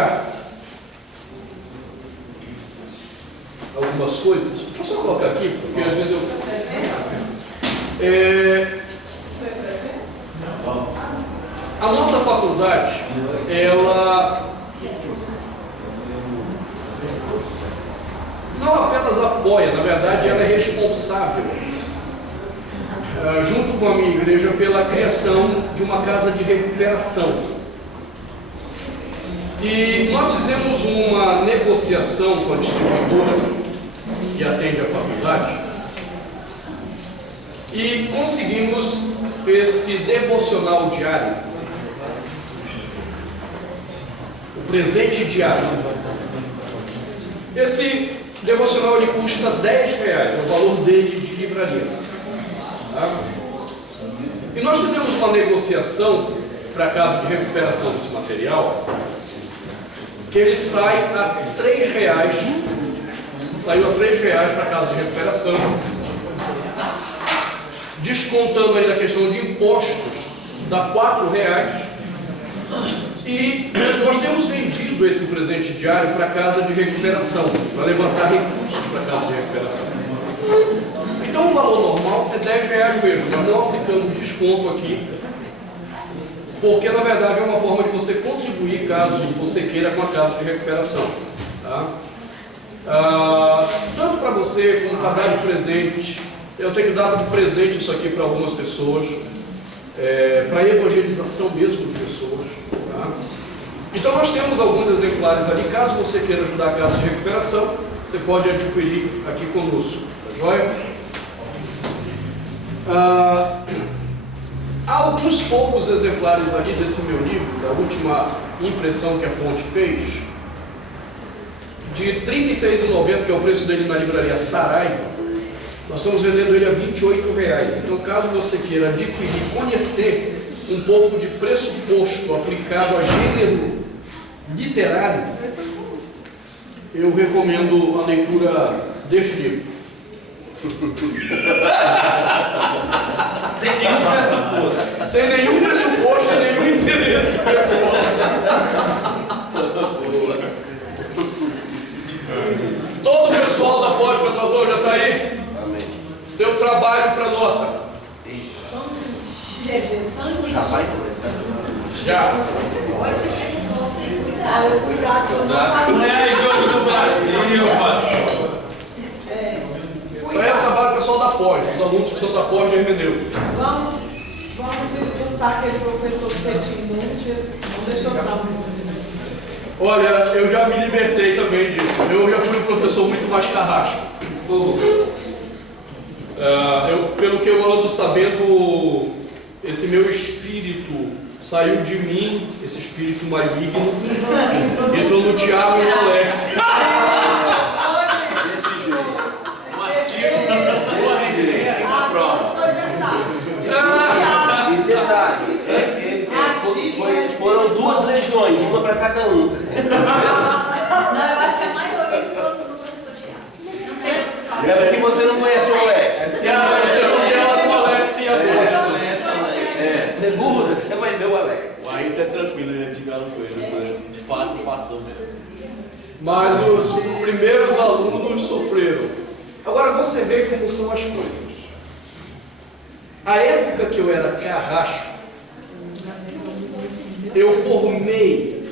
colocar algumas coisas. Posso só colocar aqui? Porque às vezes eu... A nossa faculdade, ela não apenas apoia, na verdade ela é responsável, junto com a minha igreja, pela criação de uma casa de recuperação. E nós fizemos uma negociação com a distribuidora que atende a faculdade e conseguimos esse devocional diário, o presente diário. Esse devocional ele custa R$10, é o valor dele de livraria. Tá? E nós fizemos uma negociação para a casa de recuperação desse material, que ele sai a R$3, saiu a R$3 para a casa de recuperação, descontando aí da questão de impostos, dá R$4. E nós temos vendido esse presente diário para a casa de recuperação, para levantar recursos para a casa de recuperação. Então o valor normal é R$10 mesmo, nós não aplicamos desconto aqui, porque na verdade é uma forma de você contribuir caso você queira com a casa de recuperação. Tá? Tanto para você como para dar de presente, eu tenho dado de presente isso aqui para algumas pessoas, para evangelização mesmo de pessoas. Tá? Então nós temos alguns exemplares ali, caso você queira ajudar a casa de recuperação, você pode adquirir aqui conosco, tá joia? Há alguns poucos exemplares ali desse meu livro, da última impressão que a fonte fez, de R$ 36,90, que é o preço dele na livraria Saraiva. Nós estamos vendendo ele a R$28. Então, caso você queira adquirir, conhecer um pouco de pressuposto aplicado a gênero literário, eu recomendo a leitura deste livro. Sem nenhum pressuposto. Sem nenhum pressuposto e nenhum interesse. Todo o pessoal da pós-graduação já está aí? Amém. Seu trabalho para nota. Já vai começar. Já. Esse pressuposto tem cuidado. Não é jogo do Brasil, pastor. Isso aí é trabalho pessoal da pós, os alunos que são da pós de hermenêutica. Vamos expulsar aquele professor petinente. Deixa eu dar para você. Olha, eu já me libertei também disso. Eu já fui um professor muito mais carrasco. Pelo que eu ando sabendo, esse meu espírito saiu de mim, esse espírito maligno, entrou no Tiago e no Alex. E detalhe, foram duas legiões, uma para cada um. Não, eu acho que a maioria ficou no professor Tiago. Não tem professor. Lembra que você não conhece o Alex? Você não quer lá do Alex e a Segura, você vai ver o Alex. O Ayrton é tranquilo, a gente dialoga com ele, de fato passou mesmo. Mas os primeiros alunos sofreram. Agora você vê como são as coisas. A época que eu era carrasco, eu formei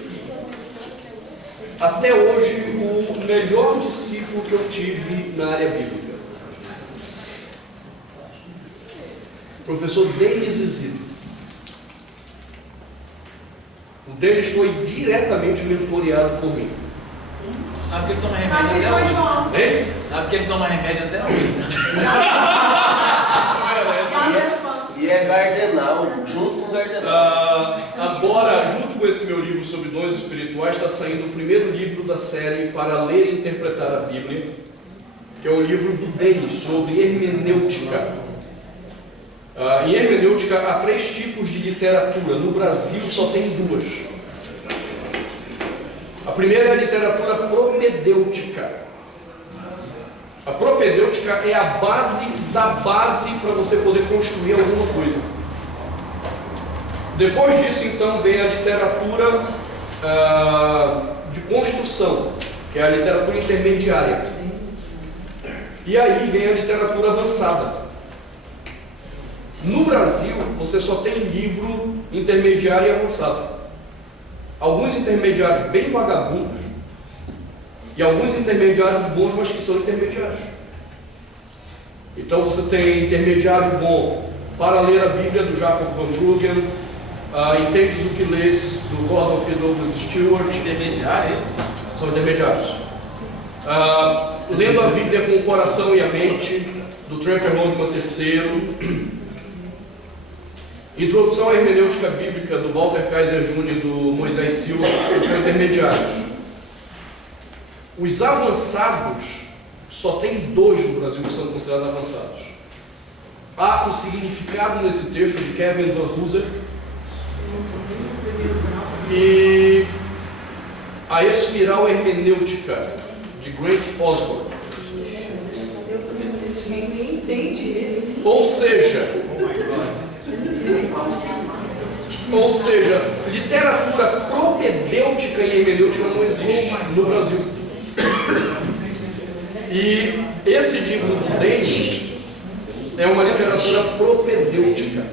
até hoje o melhor discípulo que eu tive na área bíblica. Professor Denis Isidro. O Denis foi diretamente mentoreado por mim. Sabe que ele toma remédio até hoje? Hein? Sabe que ele toma remédio até hoje, né? E é Gardenal, junto com o Gardenal. Agora, junto com esse meu livro sobre dons espirituais, está saindo o primeiro livro da série Para Ler e Interpretar a Bíblia, que é um livro do Denis sobre hermenêutica. Em hermenêutica há 3 tipos de literatura. No Brasil só tem 2. A primeira é a literatura propedêutica. A propedêutica é a base da base para você poder construir alguma coisa. Depois disso, então, vem a literatura construção, que é a literatura intermediária. E aí vem a literatura avançada. No Brasil, você só tem livro intermediário e avançado. Alguns intermediários bem vagabundos e alguns intermediários bons, mas que são intermediários. Então você tem intermediário bom para ler a Bíblia, do Jacob Van Bruggen, Entendes o que Lês, do Gordon F. Douglas Stewart. Intermediário, hein? São intermediários. Lendo a Bíblia com o coração e a mente, do Tremper Longman III. Introdução à Hermenêutica Bíblica, do Walter Kaiser Jr. e do Moisés Silva, que são intermediários. Os avançados, só tem 2 no Brasil que são considerados avançados. Há o significado nesse texto de Kevin Van Hooser e a Espiral Hermenêutica de Grant Osborne. Ninguém entende ele. Ou seja, literatura propedêutica e hermenêutica não existe no Brasil. E esse livro do Dennis é uma literatura propedêutica.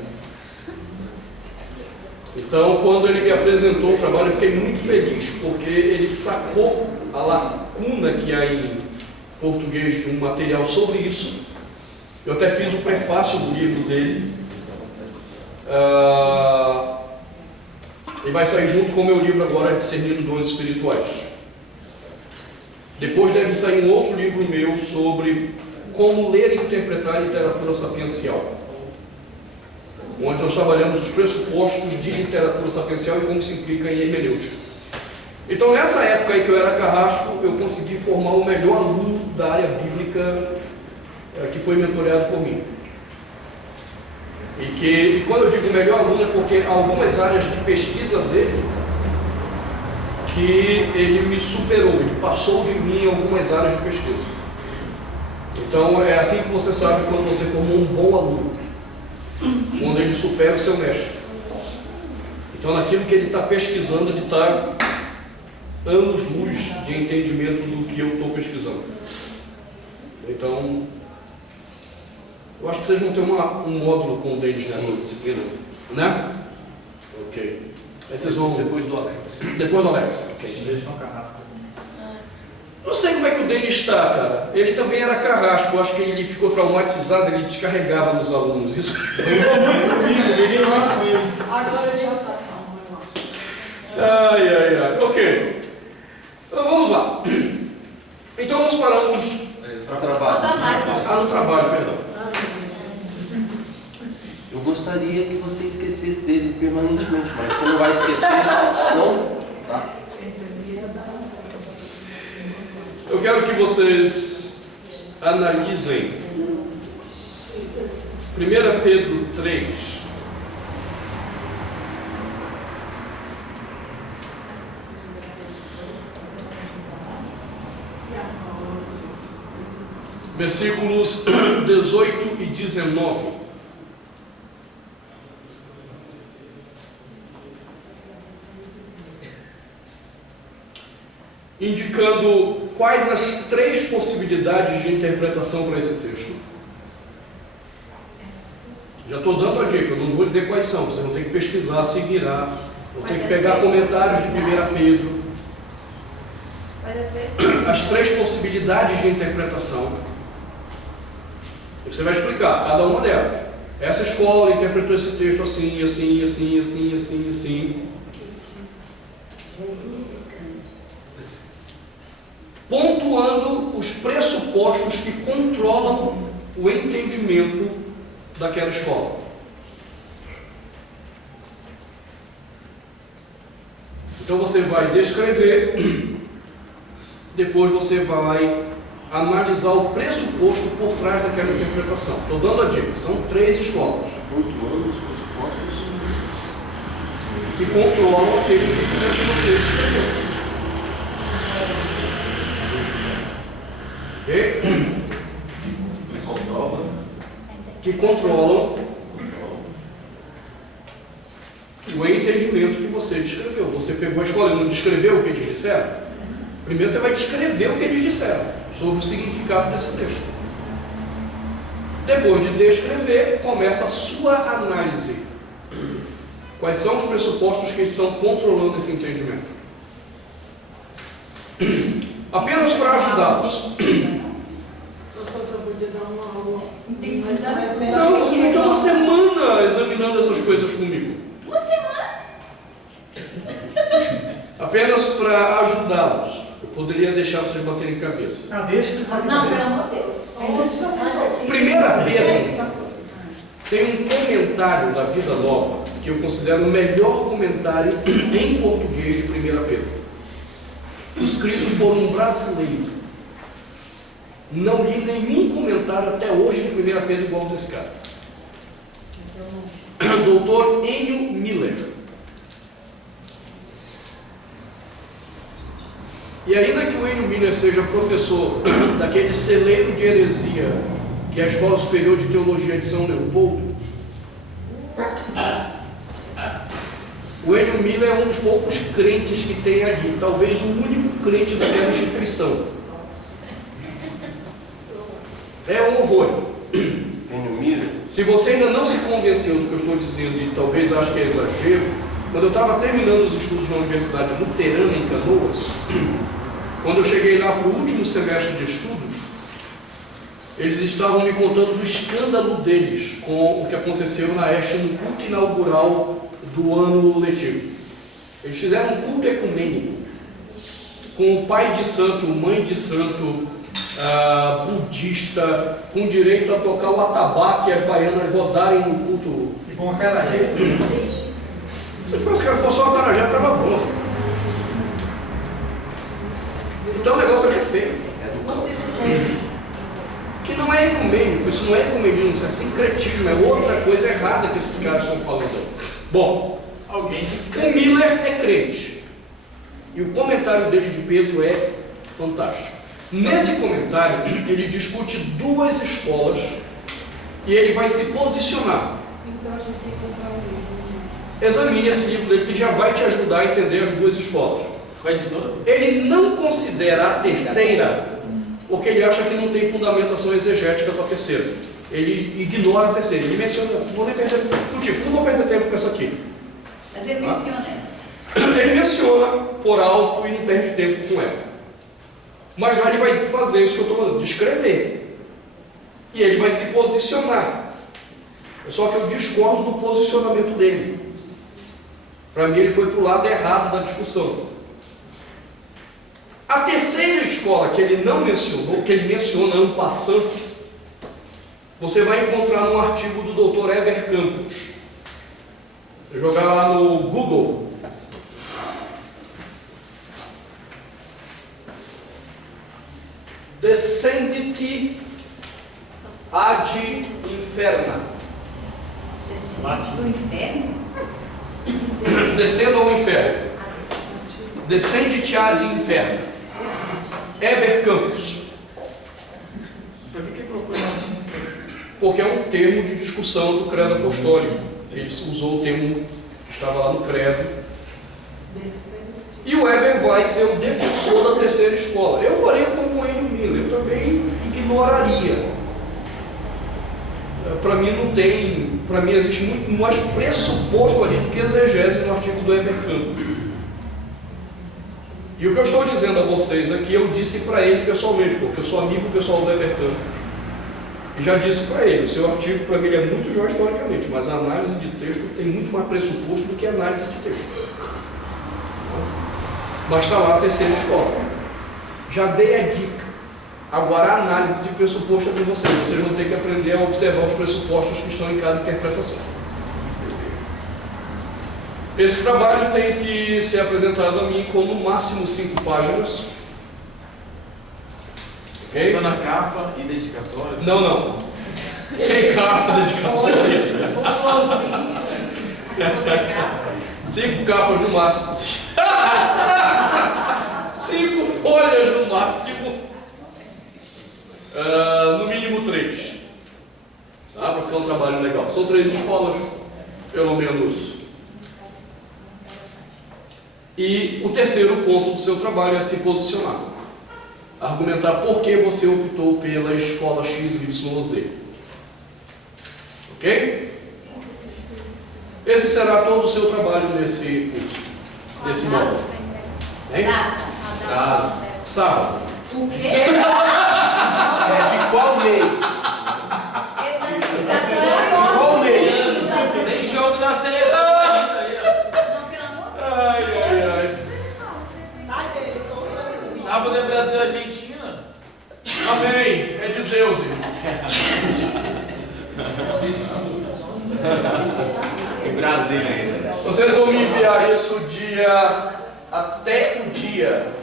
Então, quando ele me apresentou o trabalho, eu fiquei muito feliz, porque ele sacou a lacuna que há em português de um material sobre isso. Eu até fiz o prefácio do livro dele. E vai sair junto com o meu livro agora, Discernindo Dons Espirituais. Depois deve sair um outro livro meu sobre como ler e interpretar a literatura sapiencial, onde nós trabalhamos os pressupostos de literatura sapiencial e como se implica em hermenêutica. Então, nessa época aí que eu era carrasco, eu consegui formar o melhor aluno da área bíblica que foi mentoreado por mim. E quando eu digo melhor aluno é porque algumas áreas de pesquisa dele que ele me superou, ele passou de mim em algumas áreas de pesquisa. Então é assim que você sabe quando você formou um bom aluno, quando ele supera o seu mestre. Então naquilo que ele está pesquisando, ele está anos-luz de entendimento do que eu estou pesquisando. Então eu acho que vocês vão ter um módulo com o Dennis nessa disciplina, né? Ok. Aí vocês vão Depois do Alex. depois do Alex. Ok. Eles são carrascos. Não sei como é que o Dennis está, cara. Ele também era carrasco. Eu acho que ele ficou traumatizado, ele descarregava nos alunos. Isso. Agora ele já está calmo, eu acho. Ai. Ok. Então, vamos lá. Então nós paramos Para trabalho. no trabalho, perdão. Eu gostaria que você esquecesse dele permanentemente, mas você não vai esquecer, não? Tá? Eu quero que vocês analisem 1 Pedro 3. Versículos 18 e 19. Indicando quais as 3 possibilidades de interpretação para esse texto. Já estou dando a dica, eu não vou dizer quais são, você não tem que pesquisar, se virar, não tem que pegar comentários de 1 Pedro. As 3 possibilidades de interpretação. Você vai explicar cada uma delas. Essa escola interpretou esse texto assim, assim, assim, assim, assim, assim. Pontuando os pressupostos que controlam o entendimento daquela escola. Então você vai descrever, depois você vai analisar o pressuposto por trás daquela interpretação. Estou dando a dica, são 3 escolas. Pontuando os pressupostos. Que controlam aquele entendimento que você escreveu. Que controlam o entendimento que você descreveu. Você pegou a escola e não descreveu o que eles disseram? Primeiro você vai descrever o que eles disseram, sobre o significado desse texto. Depois de descrever, começa a sua análise. Quais são os pressupostos que estão controlando esse entendimento? Apenas para ajudá-los. Professor, só podia dar uma aula. Intensidade. Não, você não tem uma semana examinando essas coisas comigo. Uma semana? Apenas para ajudá-los. Eu poderia deixar vocês baterem cabeça. Ah, deixa que vai. Não, pelo amor de Deus. Primeira Pedro tem um comentário da Vida Nova que eu considero o melhor comentário em português de 1 Pedro, escrito por um brasileiro. Não li nenhum comentário até hoje de 1 Pedro igual desse cara. Dr. Enio Miller. E ainda que o Enio Miller seja professor daquele celeiro de heresia que é a Escola Superior de Teologia de São Leopoldo, o Enio Miller é um dos poucos crentes que tem ali, talvez o único crente daquela instituição. É um horror. Enio Miller? Se você ainda não se convenceu do que eu estou dizendo e talvez ache que é exagero, quando eu estava terminando os estudos na Universidade Luterana em Canoas, quando eu cheguei lá para o último semestre de estudos, eles estavam me contando do escândalo deles com o que aconteceu na Este no culto inaugural do ano letivo. Eles fizeram um culto ecumênico com o pai de santo, mãe de santo, budista, com direito a tocar o atabaque e as baianas rodarem no culto. E com a cara jeito. Depois que fosse só a cara já estava bom. Então o negócio ali é feio. Que não é ecumênico, isso não é ecumenismo, isso é sincretismo, é outra coisa errada que esses caras estão falando. Bom, o Miller é crente. E o comentário dele de Pedro é fantástico. Nesse comentário, ele discute duas escolas e ele vai se posicionar. Então a gente tem que comprar um livro. Examine esse livro dele que já vai te ajudar a entender as duas escolas. Qual é a editora? Ele não considera a terceira porque ele acha que não tem fundamentação exegética para a terceira. Ele ignora a terceira. Ele menciona, não vou nem perder tempo, não vou perder tempo com essa aqui. Mas ele menciona. Ele menciona por alto e não perde tempo com ela. Mas lá ele vai fazer isso que eu estou falando, descrever. E ele vai se posicionar. Só que eu discordo do posicionamento dele. Para mim ele foi para o lado errado da discussão. A terceira escola que ele não mencionou, que ele menciona ano passado, você vai encontrar num artigo do Dr. Heber Campos. Você jogar lá no Google, Descenditi ad inferna. Do inferno? Descendo ao inferno. Descenditi ad inferno. Heber Campos. Por que colocou latim isso aí? Porque é um termo de discussão do credo apostólico. Ele usou o termo que estava lá no credo. E o Heber vai ser o defensor da terceira escola. Eu faria como o Enio Miller, eu também ignoraria. Para mim não tem, para mim existe muito mais pressuposto ali do que exegese no artigo do Heber Campos. E o que eu estou dizendo a vocês aqui, eu disse para ele pessoalmente, porque eu sou amigo pessoal do Heber Campos. E já disse para ele, o seu artigo para mim ele é muito jóia historicamente, mas a análise de texto tem muito mais pressuposto do que a análise de texto. Mas está lá a terceira escola. Já dei a dica. Agora a análise de pressuposto é para vocês. Vocês vão ter que aprender a observar os pressupostos que estão em cada interpretação. Esse trabalho tem que ser apresentado a mim com no máximo 5 páginas. Ok? Está na capa e dedicatória? Não. Sem capa, dedicatória. 5 capas no máximo. 5 folhas no máximo. No mínimo 3. Tá? Para ficar um trabalho legal. São 3 escolas, pelo menos. E o terceiro ponto do seu trabalho é se posicionar. Argumentar por que você optou pela escola XYZ. Ok? Esse será todo o seu trabalho nesse curso, nesse módulo. Hein? Sábado. O quê? É de qual mês? Qual mês? Tem jogo da seleção aí, ó. Não, pelo amor de Deus. Ai. Sai dele, todo. Sábado é Brasil e Argentina. Amém. É de Deus, irmão. Em Brasília ainda. Vocês vão me enviar isso até o dia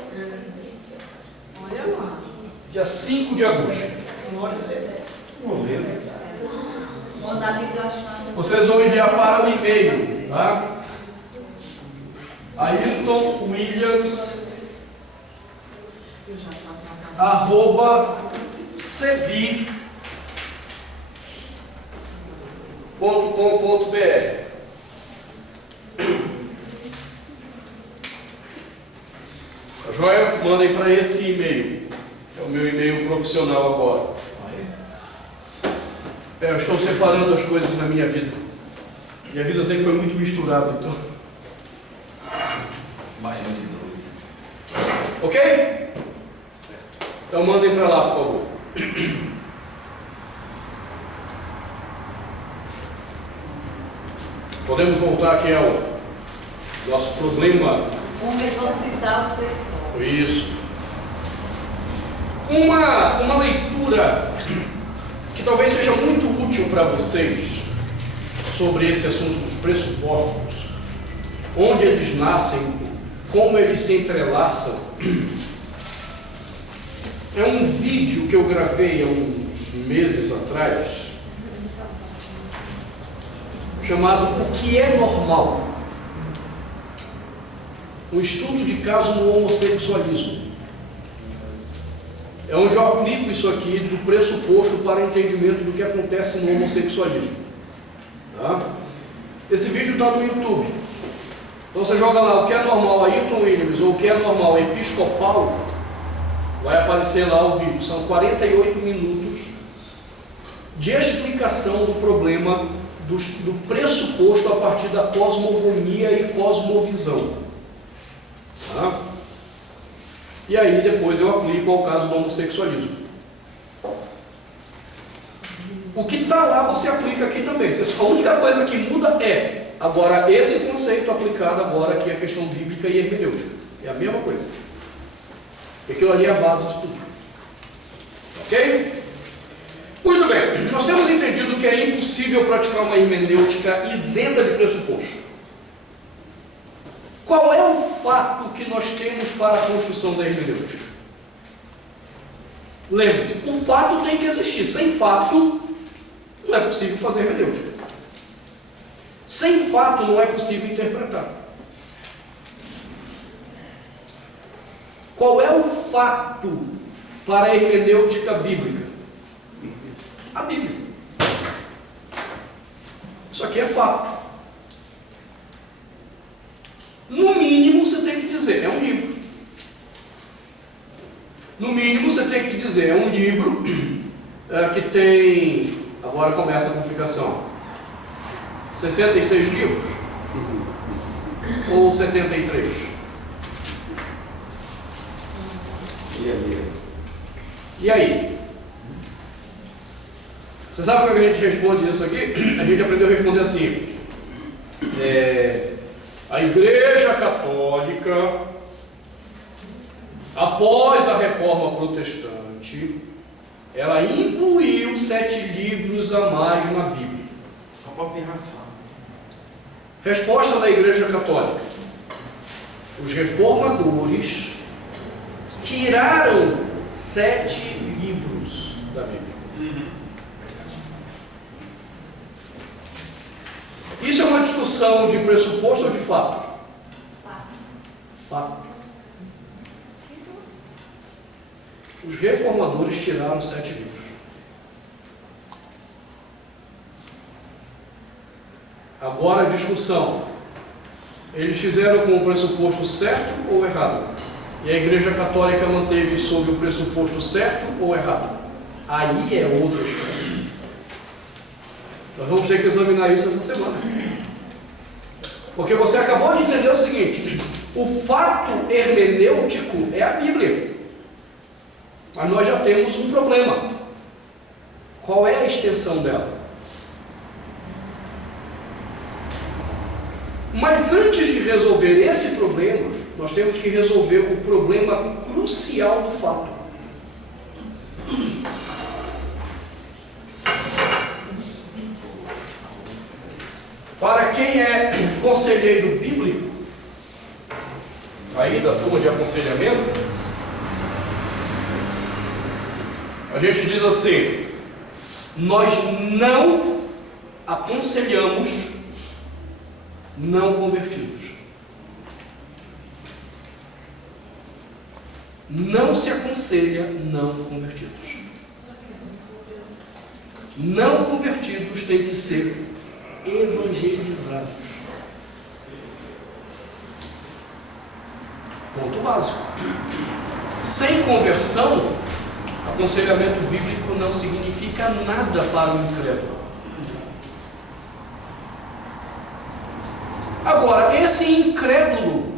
Olha lá. 5 de agosto. Moleza. Mandar de achando. Vocês vão enviar para o e-mail, tá? Ailton Williams Eu já tô atrasada. @cebi.com.br. Tá joia? Mandem para esse e-mail. É o meu e-mail profissional agora. Eu estou separando as coisas na minha vida. Minha vida sempre foi muito misturada, então. Baiano de 2. Ok? Certo. Então mandem para lá, por favor. Podemos voltar aqui ao nosso problema. Vamos exorcizar os pressupostos. Isso. Uma leitura que talvez seja muito útil para vocês sobre esse assunto dos pressupostos, onde eles nascem, como eles se entrelaçam, é um vídeo que eu gravei há uns meses atrás, chamado O que é Normal? Um estudo de caso no homossexualismo. É onde eu aplico isso aqui do pressuposto para entendimento do que acontece no homossexualismo. Tá? Esse vídeo está no YouTube. Então você joga lá o que é normal Ailton Williams ou o que é normal episcopal, vai aparecer lá o vídeo. São 48 minutos de explicação do problema do pressuposto a partir da cosmogonia e cosmovisão. Tá? E aí depois eu aplico ao caso do homossexualismo. O que está lá você aplica aqui também. A única coisa que muda é agora esse conceito aplicado agora aqui à questão bíblica e hermenêutica. É a mesma coisa. Aquilo ali é a base de tudo. Ok? Muito bem. Nós temos entendido que é impossível praticar uma hermenêutica isenta de pressuposto. Qual é o fato que nós temos para a construção da hermenêutica? Lembre-se, o fato tem que existir. Sem fato, não é possível fazer hermenêutica. Sem fato, não é possível interpretar. Qual é o fato para a hermenêutica bíblica? A Bíblia. Isso aqui é fato. No mínimo, você tem que dizer, é um livro. No mínimo, você tem que dizer, é um livro que tem, agora começa a complicação, 66 livros? Ou 73? E aí? Você sabe como é que a gente responde isso aqui? A gente aprendeu a responder assim. A Igreja Católica, após a Reforma Protestante, ela incluiu 7 livros a mais na Bíblia. Só para pirraçar. Resposta da Igreja Católica. Os reformadores tiraram 7 livros da Bíblia. Isso é uma discussão de pressuposto ou de fato? Fato. Os reformadores tiraram 7 livros. Agora a discussão. Eles fizeram com o pressuposto certo ou errado? E a Igreja Católica manteve sob o pressuposto certo ou errado? Aí é outra história. Nós vamos ter que examinar isso essa semana. Porque você acabou de entender o seguinte: o fato hermenêutico é a Bíblia. Mas nós já temos um problema. Qual é a extensão dela? Mas antes de resolver esse problema, nós temos que resolver o problema crucial do fato. Para quem é conselheiro bíblico, aí da turma de aconselhamento, a gente diz assim: nós não aconselhamos não convertidos. Não se aconselha não convertidos. Não convertidos têm que ser evangelizados. Ponto básico. Sem conversão, aconselhamento bíblico não significa nada para o incrédulo. Agora, esse incrédulo,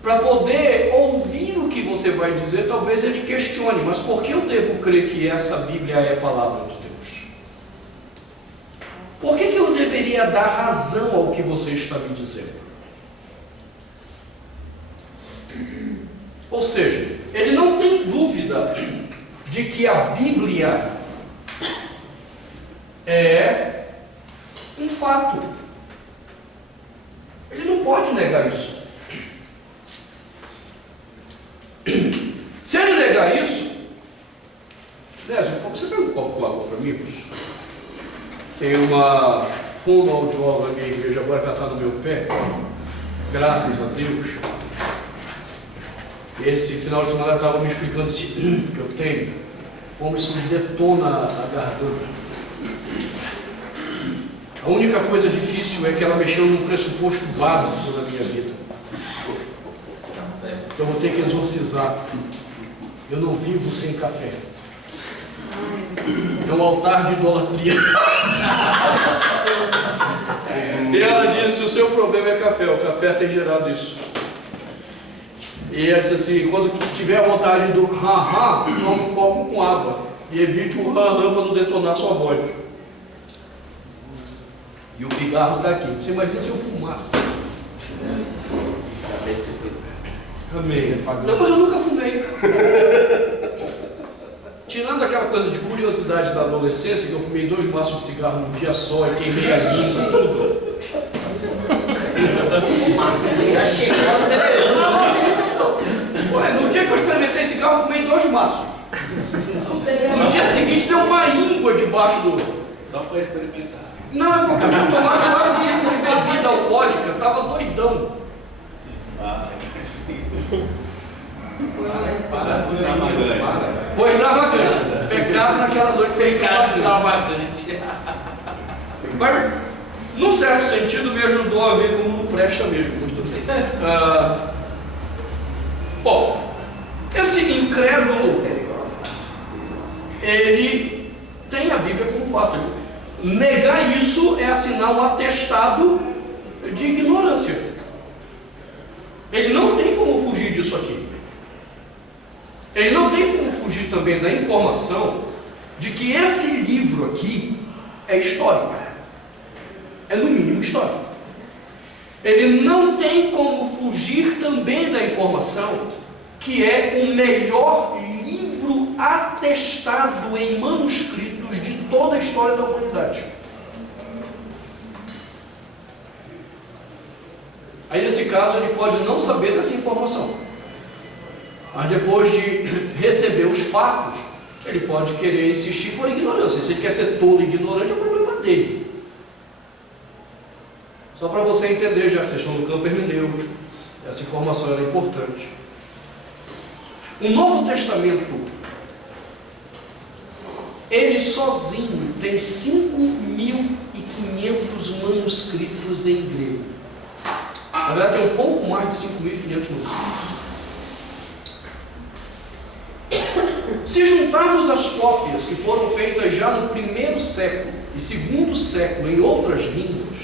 para poder ouvir o que você vai dizer, talvez ele questione: mas por que eu devo crer que essa Bíblia é a palavra de Deus? Por que eu deveria dar razão ao que você está me dizendo? Ou seja, ele não tem dúvida de que a Bíblia é um fato. Ele não pode negar isso. Se ele negar isso, Nézio, você pega um copo com água para mim? Tem uma fonoaudióloga na minha igreja agora que ela está no meu pé, graças a Deus. Esse final de semana ela estava me explicando esse que eu tenho, como isso me detona a garganta. A única coisa difícil é que ela mexeu num pressuposto básico da minha vida. Então eu vou ter que exorcizar. Eu não vivo sem café. É um altar de idolatria. E ela disse: o seu problema é café. O café tem gerado isso. E ela disse assim: quando tiver a vontade do ha-ha, tome um copo com água. E evite o ha-ha para não detonar sua voz. E o pigarro está aqui. Você imagina se eu fumasse? Amém. Não, mas eu nunca fumei. Tirando aquela coisa de curiosidade da adolescência, que eu fumei 2 maços de cigarro num dia só e queimei a língua e tudo. Já chegou acelerando. Ué, no dia que eu experimentei cigarro, eu fumei 2 maços. No dia seguinte deu uma íngua debaixo do... Só para experimentar. Não, é porque eu tinha tomado quase tipo de bebida alcoólica, eu tava doidão. Para de extravagante. Foi extravagante. Pecado naquela noite foi Extravagante. Mas, num certo sentido, me ajudou a ver como não presta mesmo. Muito bem. Bom, esse incrédulo, ele tem a Bíblia como fato. Negar isso é assinar um atestado de ignorância. Ele não tem como fugir disso aqui. Ele não tem como fugir também da informação de que esse livro aqui é histórico. É no mínimo histórico. Ele não tem como fugir também da informação que é o melhor livro atestado em manuscritos de toda a história da humanidade. Aí nesse caso ele pode não saber dessa informação, mas depois de receber os fatos, ele pode querer insistir por ignorância. Se ele quer ser tolo e ignorante, é o problema dele. Só para você entender, já que vocês estão no campo hermenêutico, essa informação era importante. O Novo Testamento, ele sozinho tem 5.500 manuscritos em grego. Na verdade, tem um pouco mais de 5.500 manuscritos. Se juntarmos as cópias que foram feitas já no primeiro século e segundo século em outras línguas,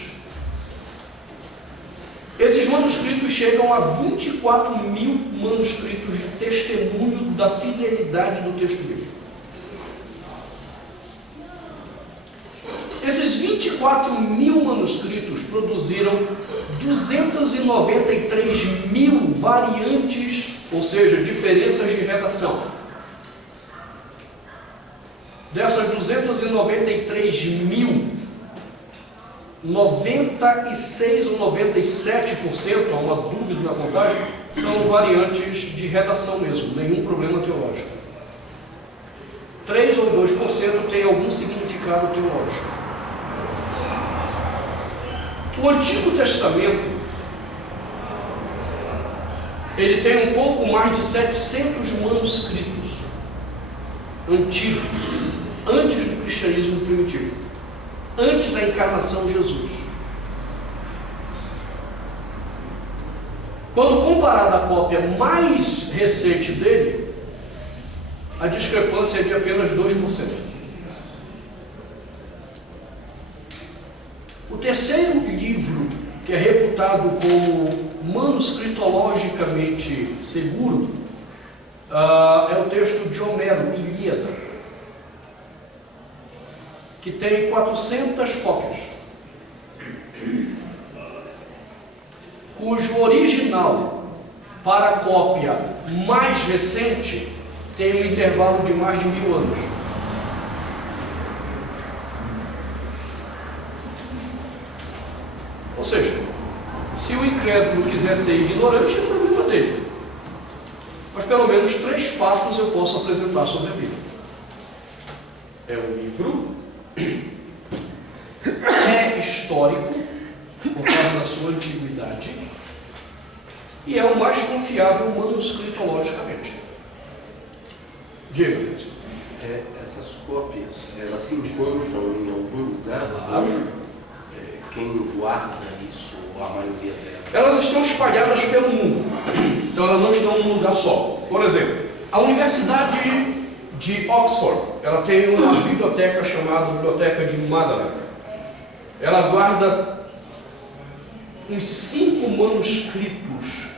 esses manuscritos chegam a 24.000 manuscritos de testemunho da fidelidade do texto bíblico. Esses 24.000 manuscritos produziram 293.000 variantes, ou seja, diferenças de redação. Dessas 293.000, 96 ou 97%, há uma dúvida na contagem, são variantes de redação mesmo, nenhum problema teológico. 3 ou 2% tem algum significado teológico. O Antigo Testamento, ele tem um pouco mais de 700 manuscritos antigos, antes do cristianismo primitivo, antes da encarnação de Jesus. Quando comparada à cópia mais recente dele, a discrepância é de apenas 2%. O terceiro livro, que é reputado como manuscritologicamente seguro, é o texto de Homero, Ilíada, que tem 400 cópias, cujo original para a cópia mais recente tem um intervalo de mais de 1000 anos. Ou seja, se o incrédulo quiser ser ignorante, é o problema dele. Mas pelo menos 3 fatos eu posso apresentar sobre a Bíblia. É um livro, é histórico, por causa da sua antiguidade, e é o mais confiável manuscritologicamente. Diga. Essas cópias, elas se encontram em algum lugar? Claro. Quem guarda isso, ou a maioria delas? Elas estão espalhadas pelo mundo, então elas não estão num lugar só. Por exemplo, a Universidade de Oxford, ela tem uma biblioteca chamada Biblioteca de Magdalen. Ela guarda uns 5 manuscritos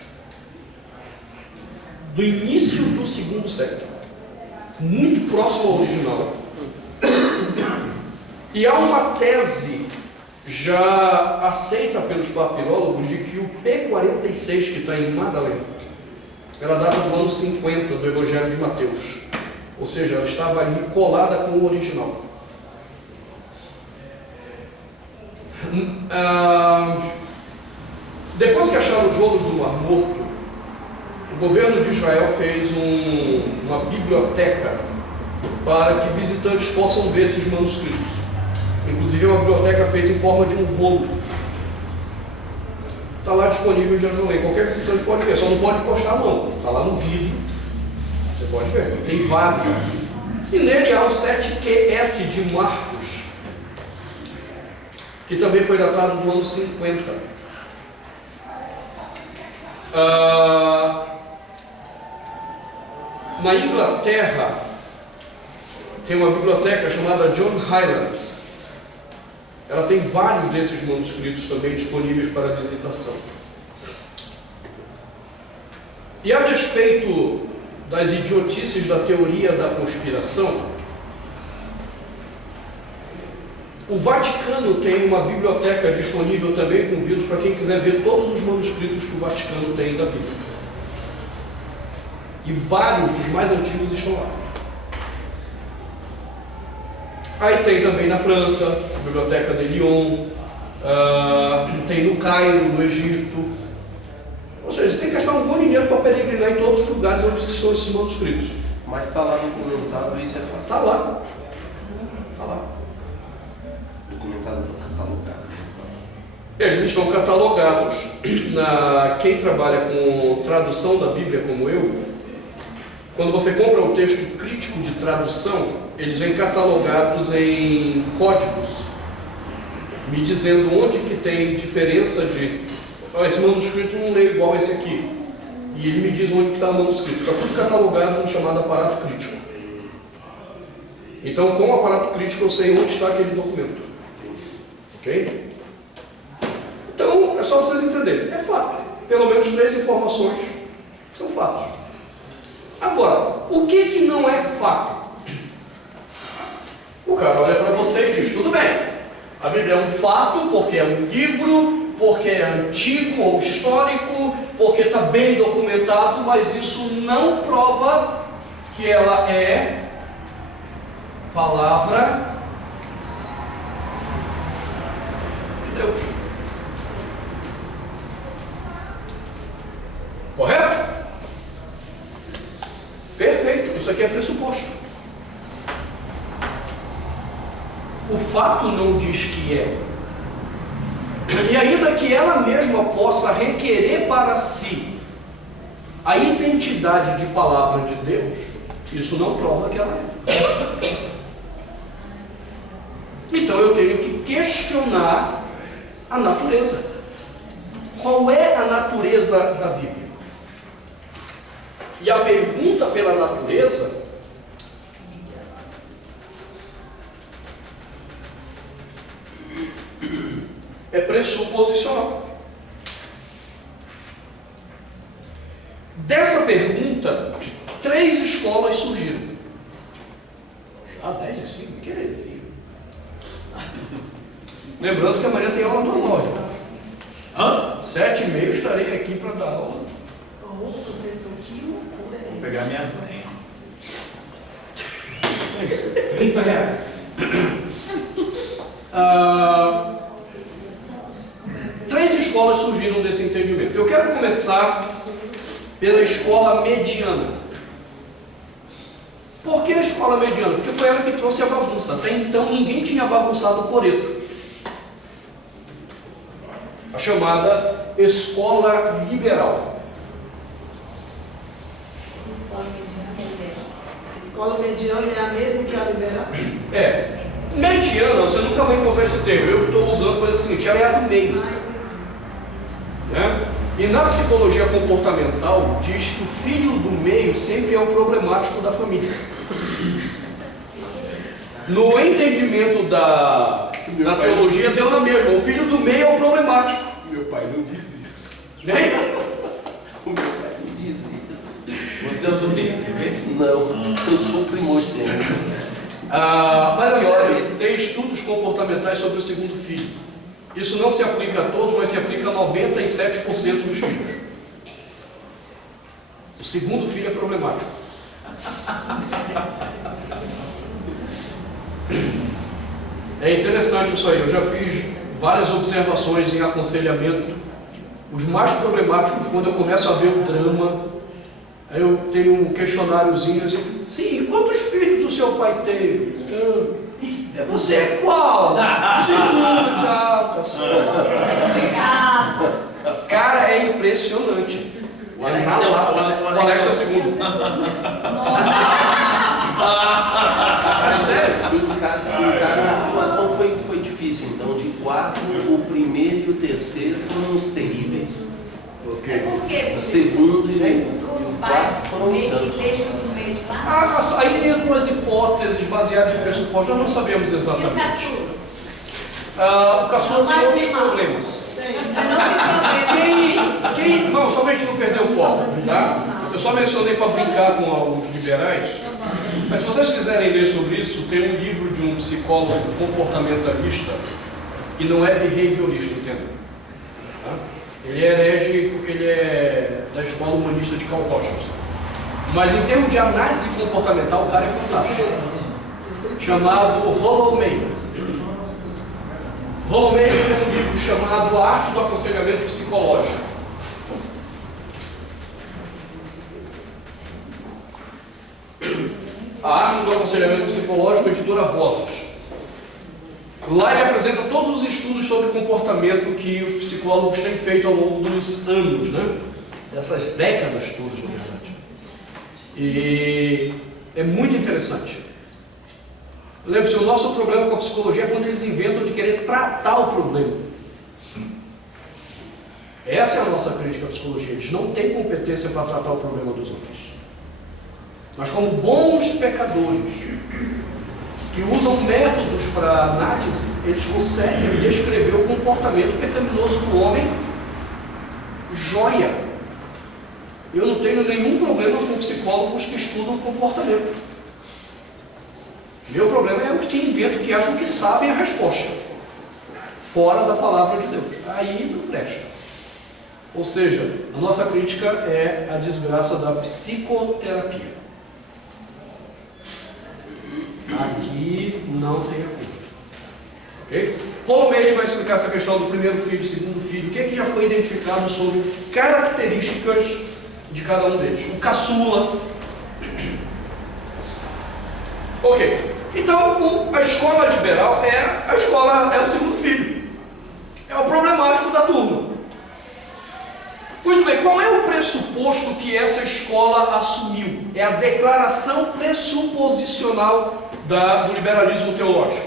do início do segundo século, muito próximo ao original. E há uma tese já aceita pelos papirólogos de que o P46 que está em Magdalen, ela data do ano 50 do Evangelho de Mateus, ou seja, ela estava ali colada com o original. Depois que acharam os rolos do Mar Morto, o governo de Israel fez uma biblioteca para que visitantes possam ver esses manuscritos. Inclusive é uma biblioteca feita em forma de um rolo. Está lá disponível em Jerusalém. Qualquer visitante pode ver, só não pode encostar a mão. Está lá no vídeo. Você pode ver. Tem vários. E nele há o 7QS de Marcos, que também foi datado do ano 50. Na Inglaterra, tem uma biblioteca chamada John Highlands. Ela tem vários desses manuscritos também disponíveis para visitação. E a despeito das idiotices da teoria da conspiração, o Vaticano tem uma biblioteca disponível também com vídeos para quem quiser ver todos os manuscritos que o Vaticano tem da Bíblia. E vários dos mais antigos estão lá. Aí tem também na França, a Biblioteca de Lyon, tem no Cairo, no Egito. Ou seja, você tem que gastar um bom dinheiro para peregrinar em todos os lugares onde estão esses manuscritos. Mas está lá documentado, isso é fato. Está lá. Está lá. Documentado não, catalogado. Eles estão catalogados. Quem trabalha com tradução da Bíblia como eu, quando você compra o texto crítico de tradução, eles vêm catalogados em códigos, me dizendo onde que tem diferença de esse manuscrito não lê igual esse aqui. E ele me diz onde está o manuscrito. Está tudo catalogado no chamado aparato crítico. Então, com o aparato crítico, eu sei onde está aquele documento. Ok? Então, é só vocês entenderem. É fato. Pelo menos 3 informações são fatos. Agora, o que não é fato? O cara olha para você e diz, tudo bem, a Bíblia é um fato porque é um livro, porque é antigo ou histórico, porque está bem documentado, mas isso não prova que ela é palavra de Deus. Correto? Perfeito, isso aqui é pressuposto. O fato não diz que é. E ainda que ela mesma possa requerer para si a identidade de palavra de Deus, isso não prova que ela é. Então eu tenho que questionar a natureza. Qual é a natureza da Bíblia? E a pergunta pela natureza é pressuposicional. Dessa pergunta, 3 escolas surgiram. Já 10 e 5, que heresia. Lembrando que amanhã tem aula normal. 7h30 estarei aqui para dar aula. Vou pegar minha senha. R$30. 3 escolas surgiram desse entendimento. Eu quero começar pela escola mediana. Por que a escola mediana? Porque foi ela que trouxe a bagunça. Até então ninguém tinha bagunçado o coreto. A chamada escola liberal. Escola mediana é a mesma que a liberal? É. Mediana, você nunca vai encontrar esse termo. Eu estou usando coisa assim, ela é a do meio. Né? E na psicologia comportamental diz que o filho do meio sempre é o problemático da família. No entendimento da teologia deu na mesma. O filho do meio é o problemático. Meu pai não diz isso. Né? O meu pai não diz isso. Você é o do meio, quer ver? Não, eu sou o primogênito. Mas assim, tem estudos comportamentais sobre o segundo filho. Isso não se aplica a todos, mas se aplica a 97% dos filhos. O segundo filho é problemático. É interessante isso aí. Eu já fiz várias observações em aconselhamento. Os mais problemáticos, quando eu começo a ver o drama, aí eu tenho um questionáriozinho assim, sim, quantos filhos o seu pai teve? Você é qual? Segundo, tchau. Cara, é impressionante. O Alex é o segundo. É sério? Em casa a situação foi difícil. Então, de 4, o primeiro e o terceiro foram os terríveis. É porque O segundo e os o pais quarto foram os meio que santos. deixam no meio de lá. Aí entram as hipóteses baseadas em pressupostos, nós não sabemos E o exatamente. caçula? O caçula tem outros problemas. Não tem problema. Não, somente não perder o foco, tá? Eu só mencionei para brincar com alguns liberais, mas se vocês quiserem ler sobre isso, tem um livro de um psicólogo comportamentalista que não é behaviorista, entendeu? Tá? Ele é herege porque ele é da escola humanista de Carl Rogers. Mas em termos de análise comportamental, o cara é fantástico. Chamado Rollo May. Rollo May tem um livro chamado A Arte do Aconselhamento Psicológico. A Arte do Aconselhamento Psicológico, editora Vozes. Lá ele apresenta todos os estudos sobre comportamento que os psicólogos têm feito ao longo dos anos, né? Dessas décadas todas, na verdade. E é muito interessante. Lembre-se, o nosso problema com a psicologia é quando eles inventam de querer tratar o problema. Essa é a nossa crítica à psicologia. Eles não têm competência para tratar o problema dos outros. Mas como bons pecadores que usam métodos para análise, eles conseguem descrever o comportamento pecaminoso do homem. Joia! Eu não tenho nenhum problema com psicólogos que estudam comportamento. Meu problema é o que inventam, que acham que sabem a resposta, fora da palavra de Deus. Aí não presta. Ou seja, a nossa crítica é a desgraça da psicoterapia. Aqui não tem a culpa. Ok? Paulo Meire vai explicar essa questão do primeiro filho, segundo filho, o que é que já foi identificado sobre características de cada um deles. O caçula. Ok. Então, a escola liberal é o segundo filho. É o problemático da turma. Muito bem, qual é o pressuposto que essa escola assumiu? É a declaração pressuposicional do liberalismo teológico.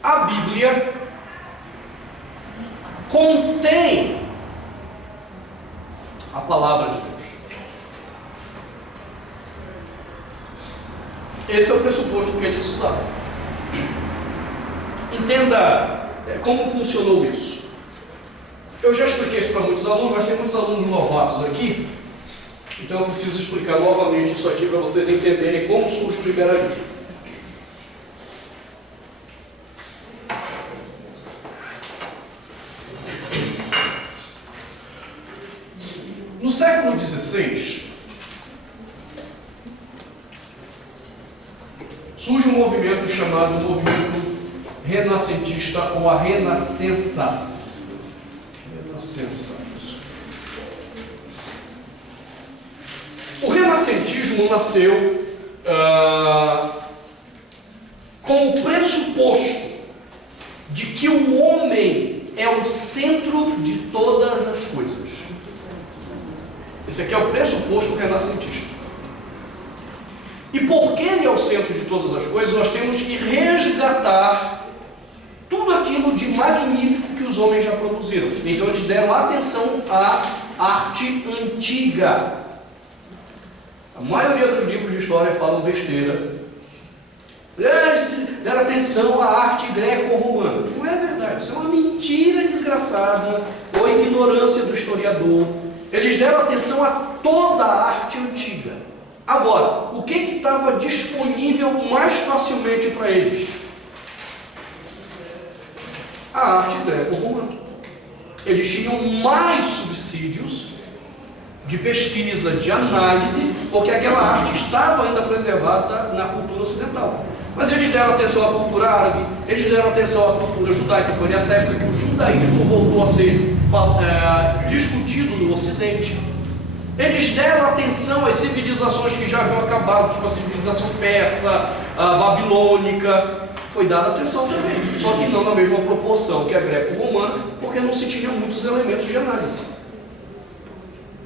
A Bíblia contém a palavra de Deus. Esse é o pressuposto que eles usaram. Entenda como funcionou isso. Eu já expliquei isso para muitos alunos, mas tem muitos alunos novatos aqui, então eu preciso explicar novamente isso aqui para vocês entenderem como surge o liberalismo. No século XVI, surge um movimento chamado movimento renascentista ou a Renascença. O renascentismo nasceu com o pressuposto de que o homem é o centro de todas as coisas. Esse aqui é o pressuposto renascentista. E porque ele é o centro de todas as coisas, nós temos que resgatar tudo aquilo de magnífico que os homens já produziram. Então eles deram atenção à arte antiga. A maioria dos livros de história falam besteira. Eles deram atenção à arte greco-romana. Não é verdade, isso é uma mentira desgraçada, ou ignorância do historiador. Eles deram atenção a toda a arte antiga. Agora, o que estava disponível mais facilmente para eles? A arte greco-romana. Eles tinham mais subsídios de pesquisa, de análise, porque aquela arte estava ainda preservada na cultura ocidental. Mas eles deram atenção à cultura árabe, eles deram atenção à cultura judaica. Foi nessa época que o judaísmo voltou a ser discutido no Ocidente. Eles deram atenção às civilizações que já haviam acabado, tipo a civilização persa, a babilônica. Foi dada atenção também, só que não na mesma proporção que a greco-romana, porque não se tinha muitos elementos de análise.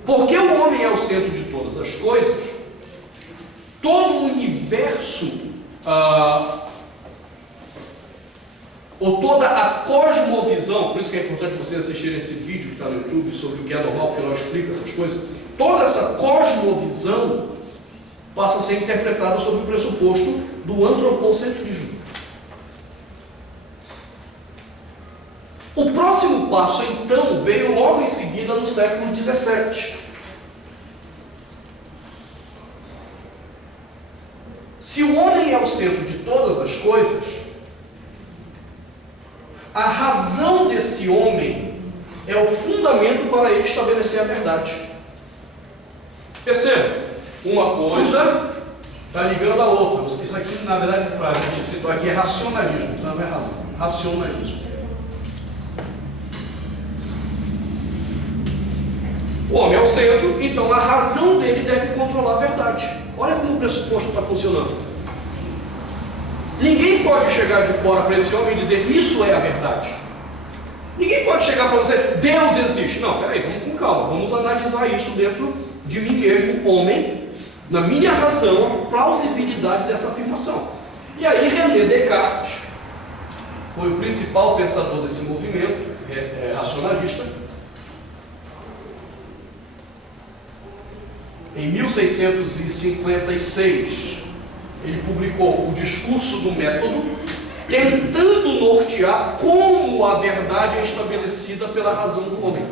Porque o homem é o centro de todas as coisas, todo o universo, ou toda a cosmovisão, por isso que é importante vocês assistirem esse vídeo que está no YouTube sobre o que é normal, porque lá explica essas coisas, toda essa cosmovisão passa a ser interpretada sob o pressuposto do antropocentrismo. O próximo passo, então, veio logo em seguida no século XVII. Se o homem é o centro de todas as coisas, a razão desse homem é o fundamento para ele estabelecer a verdade. Perceba, uma coisa está ligando a outra. Isso aqui, na verdade, para a gente citar aqui, é racionalismo, então não é razão. Racionalismo. O homem é o centro, então a razão dele deve controlar a verdade. Olha como o pressuposto está funcionando. Ninguém pode chegar de fora para esse homem e dizer, isso é a verdade. Ninguém pode chegar para você, Deus existe. Não, peraí, vamos com calma, vamos analisar isso dentro de mim mesmo, homem, na minha razão, a plausibilidade dessa afirmação. E aí René Descartes foi o principal pensador desse movimento racionalista. Em 1656, ele publicou o Discurso do Método, tentando nortear como a verdade é estabelecida pela razão do homem.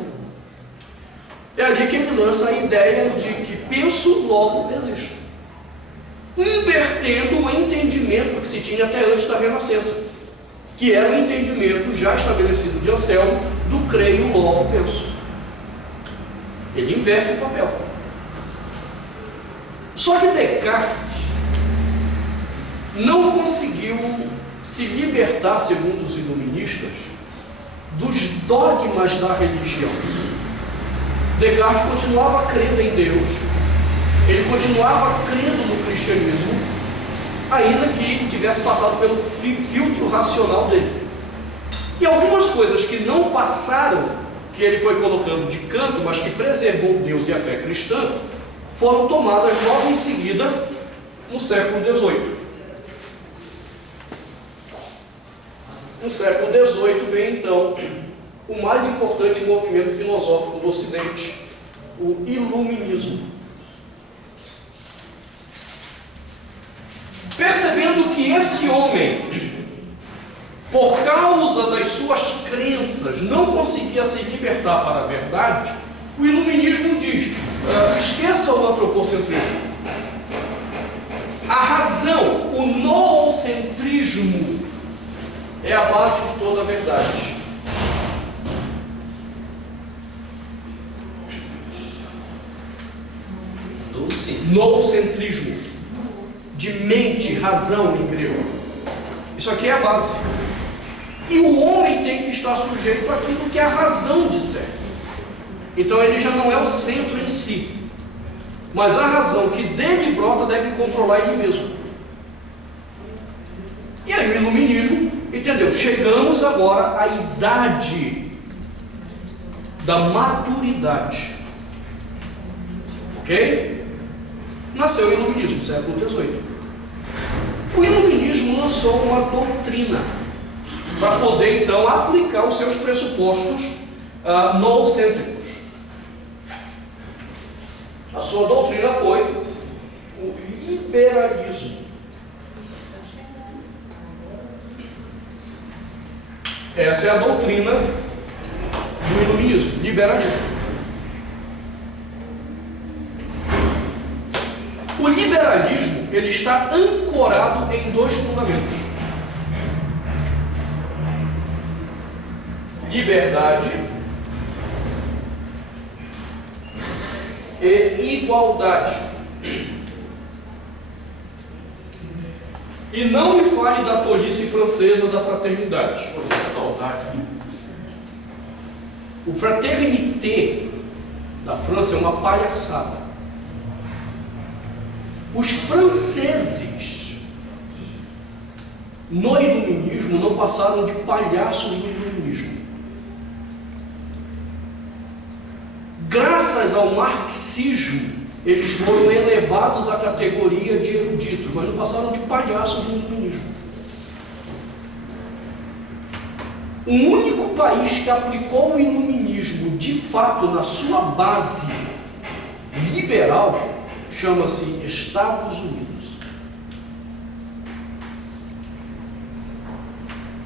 É ali que ele lança a ideia de que penso, logo existo, invertendo o entendimento que se tinha até antes da Renascença, que era o entendimento já estabelecido de Anselmo do creio, logo penso. Ele inverte o papel. Só que Descartes não conseguiu se libertar, segundo os iluministas, dos dogmas da religião. Descartes continuava crendo em Deus, ele continuava crendo no cristianismo, ainda que tivesse passado pelo filtro racional dele. E algumas coisas que não passaram, que ele foi colocando de canto, mas que preservou Deus e a fé cristã, foram tomadas logo em seguida no século XVIII. No século XVIII vem então o mais importante movimento filosófico do Ocidente, o Iluminismo. Percebendo que esse homem, por causa das suas crenças, não conseguia se libertar para a verdade, o Iluminismo diz: esqueça o antropocentrismo. A razão, o noocentrismo, é a base de toda a verdade. Noocentrismo, de mente, razão em grego. Isso aqui é a base. E o homem tem que estar sujeito àquilo que a razão disser. Então ele já não é o centro em si, mas a razão que dele brota deve controlar ele mesmo. E aí o iluminismo, entendeu? Chegamos agora à idade da maturidade. Ok? Nasceu o iluminismo, século XVIII. O iluminismo lançou uma doutrina para poder então aplicar os seus pressupostos noocêntricos. A sua doutrina foi o liberalismo. Essa é a doutrina do iluminismo, liberalismo. O liberalismo, ele está ancorado em dois fundamentos: liberdade e igualdade. E não me fale da tolice francesa da fraternidade. O fraternité da França é uma palhaçada. Os franceses no iluminismo não passaram de palhaços no iluminismo. Graças ao marxismo, eles foram elevados à categoria de eruditos, mas não passaram de palhaços no iluminismo. O único país que aplicou o iluminismo de fato na sua base liberal chama-se Estados Unidos.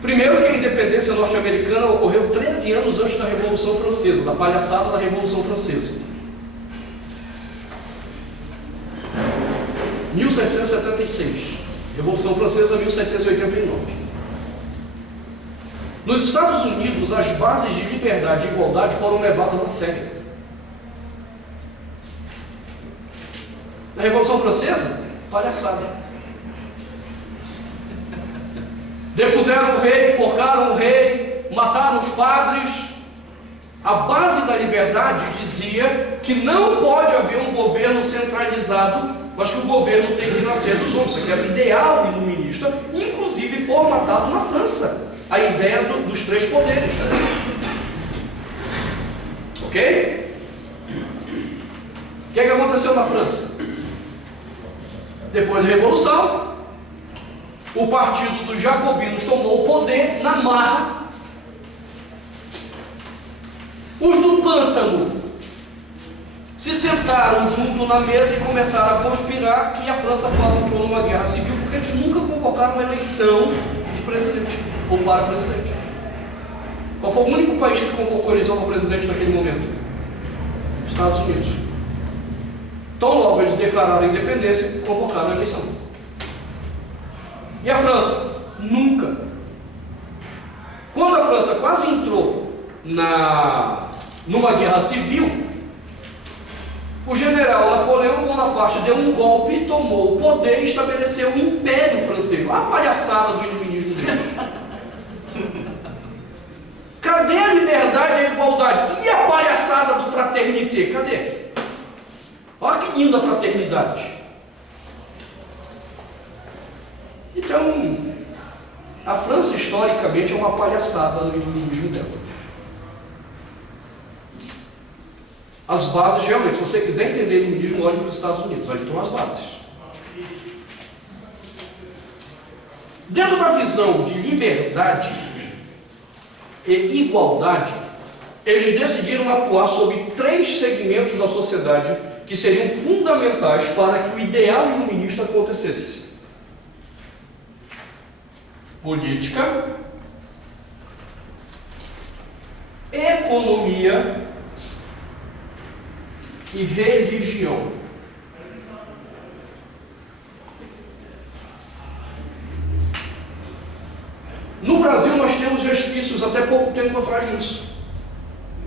Primeiro que a independência norte-americana ocorreu 13 anos antes da Revolução Francesa, da palhaçada da Revolução Francesa. 1776. Revolução Francesa, 1789. Nos Estados Unidos, as bases de liberdade e igualdade foram levadas a sério. Na Revolução Francesa, palhaçada. Depuseram o rei, enforcaram o rei, mataram os padres. A base da liberdade dizia que não pode haver um governo centralizado, mas que o governo tem que nascer dos homens. Isso aqui era o ideal iluminista, inclusive formatado na França. A ideia dos três poderes. Ok? O que é que aconteceu na França? Depois da Revolução, o partido dos jacobinos tomou o poder na marra. Os do pântano se sentaram junto na mesa e começaram a conspirar, e a França quase entrou numa guerra civil, porque eles nunca convocaram uma eleição de presidente, ou para presidente. Qual foi o único país que convocou a eleição para presidente naquele momento? Estados Unidos. Então logo eles declararam a independência e convocaram a eleição. E a França? Nunca. Quando a França quase entrou numa guerra civil, o general Napoleão Bonaparte deu um golpe e tomou o poder e estabeleceu o Império Francês. A palhaçada do iluminismo dele. Cadê a liberdade e a igualdade? E a palhaçada do fraternité? Cadê? Olha que linda a fraternidade. Então, a França historicamente é uma palhaçada no iluminismo dela. As bases, realmente, se você quiser entender o iluminismo, olhe para os Estados Unidos, ali estão as bases. Dentro da visão de liberdade e igualdade, eles decidiram atuar sobre 3 segmentos da sociedade que seriam fundamentais para que o ideal iluminista acontecesse: política, economia e religião. No Brasil nós temos resquícios até pouco tempo atrás disso.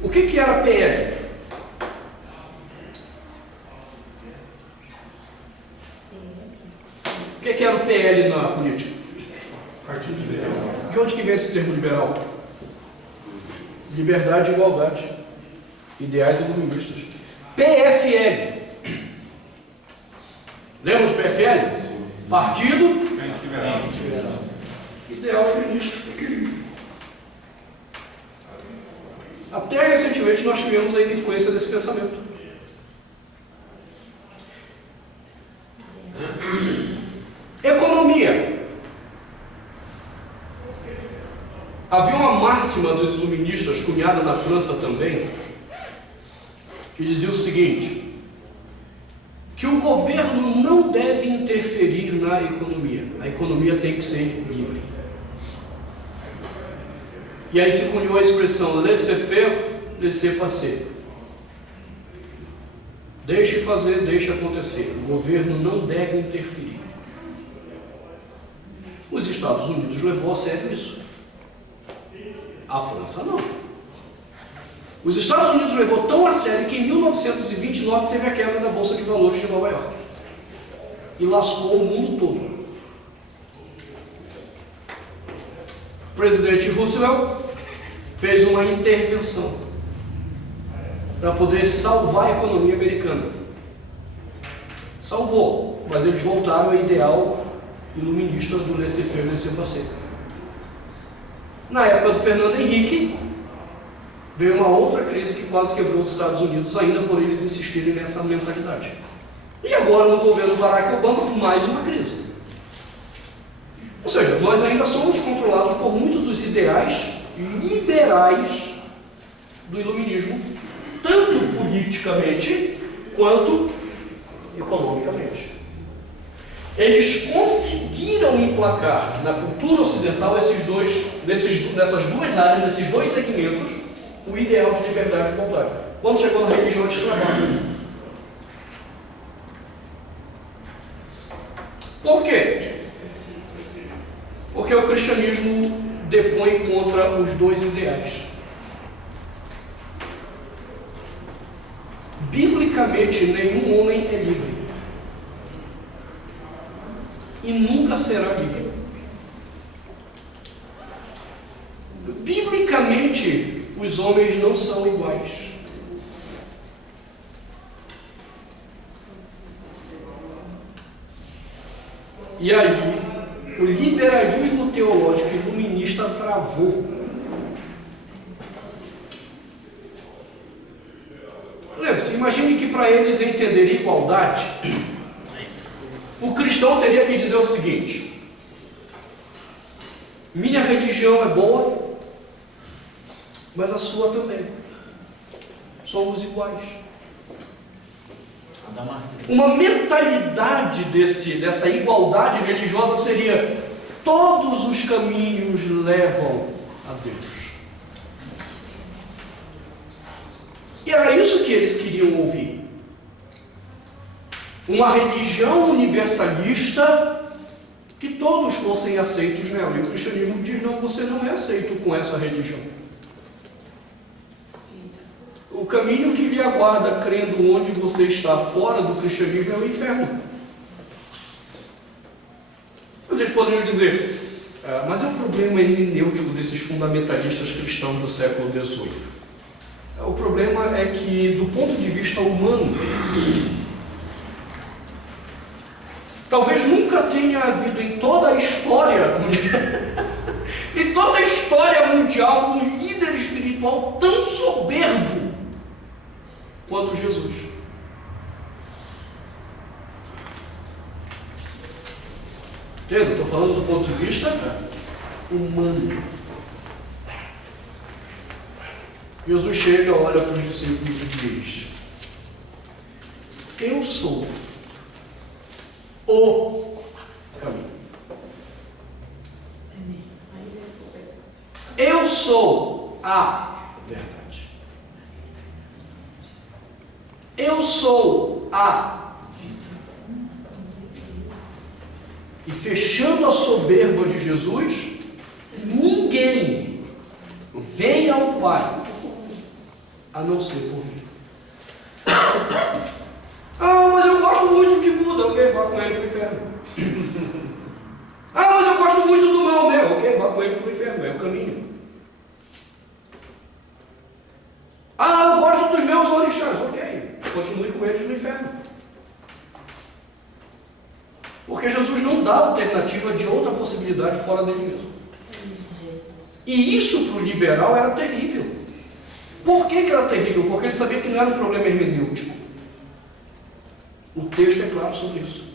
O que era PL? O que era o PL na política? Partido Liberal. De onde que vem esse termo liberal? Liberdade e igualdade. Ideais iluministas. PFL. Lembra do PFL? Partido Ideal Iluminista. Até recentemente nós tivemos a influência desse pensamento. Economia. Havia uma máxima dos iluministas, cunhada na França também, que dizia o seguinte: que o governo não deve interferir na economia. A economia tem que ser livre. E aí se cunhou a expressão laissez-faire, laissez-passer. Deixe fazer, deixe acontecer. O governo não deve interferir. Os Estados Unidos levou a sério isso. A França não. Os Estados Unidos levou tão a sério que em 1929 teve a quebra da Bolsa de Valores de Nova York. E lascou o mundo todo. O presidente Roosevelt fez uma intervenção para poder salvar a economia americana. Salvou, mas eles voltaram ao ideal iluminista do laissez-faire, laissez-passer. Na época do Fernando Henrique, veio uma outra crise que quase quebrou os Estados Unidos, ainda por eles insistirem nessa mentalidade. E agora, no governo Barack Obama, mais uma crise. Ou seja, nós ainda somos controlados por muitos dos ideais liberais do iluminismo, tanto politicamente quanto economicamente. Eles conseguiram emplacar na cultura ocidental nessas duas áreas, nesses dois segmentos, o ideal de liberdade e igualdade. Quando chegou na religião, eles travaram. Por quê? Porque o cristianismo depõe contra os dois ideais. Biblicamente, nenhum homem é livre. E nunca será livre. Biblicamente, os homens não são iguais. E aí, o liberalismo teológico iluminista travou. Lembre-se, imagine que para eles entenderem igualdade, o cristão teria que dizer o seguinte: Minha religião é boa, mas a sua também. Somos iguais. Uma mentalidade dessa igualdade religiosa seria: todos os caminhos levam a Deus. E era isso que eles queriam ouvir. Uma religião universalista que todos fossem aceitos nela. E o cristianismo diz: não, você não é aceito com essa religião. O caminho que lhe aguarda, crendo onde você está fora do cristianismo, é o inferno. Vocês poderiam dizer: mas é um problema hermenêutico desses fundamentalistas cristãos do século XVIII. O problema é que, do ponto de vista humano, talvez nunca tenha havido em toda a história mundial um líder espiritual tão soberbo quanto Jesus. Entendeu? Estou falando do ponto de vista humano. Jesus chega, olha para os discípulos e diz: eu sou o caminho. Eu sou a verdade. Eu sou a vida. E fechando a soberba de Jesus, ninguém vem ao Pai a não ser por mim. Mas eu gosto muito de Buda, ok? Vá com ele para o inferno. Mas eu gosto muito do Maomé, ok? Vá com ele para o inferno, é o caminho. Eu gosto dos meus orixás, ok? Continue com eles no inferno. Porque Jesus não dá alternativa de outra possibilidade fora dele mesmo. E isso para o liberal era terrível. Por que era terrível? Porque ele sabia que não era um problema hermenêutico. O texto é claro sobre isso.